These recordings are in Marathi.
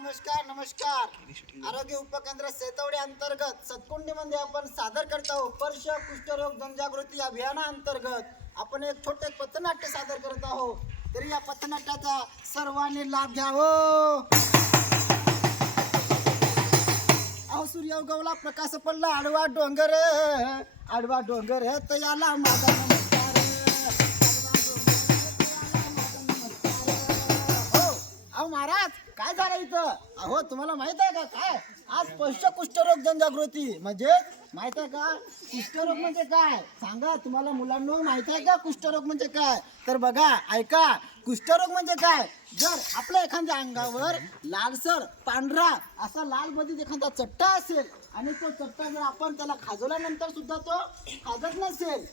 नमस्कार नमस्कार. आरोग्य उपकेंद्र सेतवडे अंतर्गत सतकुंडी मध्ये आपण सादर करत आहोत. स्पर्श कुष्ठरोग जनजागृती अभियाना अंतर्गत आपण एक छोटे पथनाट्य सादर करत आहोत. तरी या पथनाट्याचा सर्वांनी लाभ घ्यावं. अहो सूर्य उगवला प्रकाश पडला. आडवा डोंगर आडवा डोंगर तयाला याला माझा काय झालं इथं? अहो तुम्हाला माहीत आहे का काय? आज स्पष्ट कुष्ठरोग जनजागृती. म्हणजे माहीत आहे का? कुष्ठरोग म्हणजे काय? सांगा तुम्हाला मुलांना माहीत आहे का कुष्ठरोग म्हणजे काय? तर बघा ऐका. कुष्ठरोग म्हणजे काय? जर आपल्या एखाद्या अंगावर लालसर पांढरा असा लाल मध्ये एखादा चट्टा असेल आणि तो चट्टा जर आपण त्याला खाजवल्यानंतर सुद्धा तो खाजत नसेल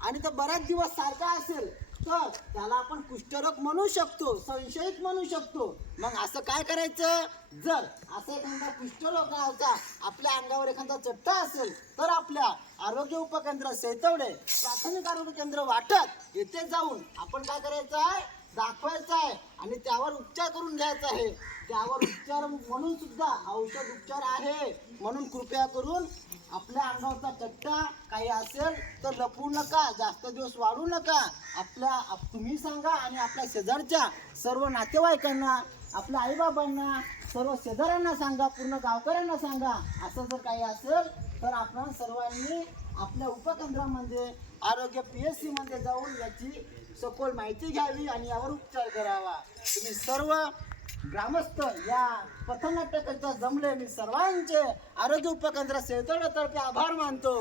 आणि तो बऱ्याच दिवस सारखा असेल तर त्याला आपण कुष्ठरोग म्हणू शकतो संशयित म्हणू शकतो. मग असं काय करायचं? जर असं एखादा कुष्ठरोगाचा आपल्या अंगावर एखादा चट्टा असेल तर आपल्या आरोग्य उपकेंद्र सेतवडे प्राथमिक आरोग्य केंद्र वाटत येथे जाऊन आपण काय करायचं आहे? दाखवायचं आहे. आणि त्यावर उपचार करून घ्यायचा आहे. त्यावर उपचार म्हणून सुद्धा औषध उपचार आहे. म्हणून कृपया करून आपल्या अंगावरचा चट्टा काही असेल तर लपवू नका जास्त दिवस वाढू नका. आपल्या आप- तुम्ही सांगा आणि आपल्या शेजारच्या सर्व नातेवाईकांना आपल्या आईबाबांना सर्व शेजाऱ्यांना सांगा पूर्ण गावकऱ्यांना सांगा. असं जर काही असेल तर आपण सर्वांनी आपल्या उपकेंद्रामध्ये आरोग्य पी एसमध्ये जाऊन याची सखोल माहिती घ्यावी आणि यावर उपचार करावा. तुम्ही सर्व ग्रामस्थ या पथनाट्यकरिता जमले मी सर्वांचे आरोग्य उपकेंद्र सेतोडतर्फे आभार मानतो.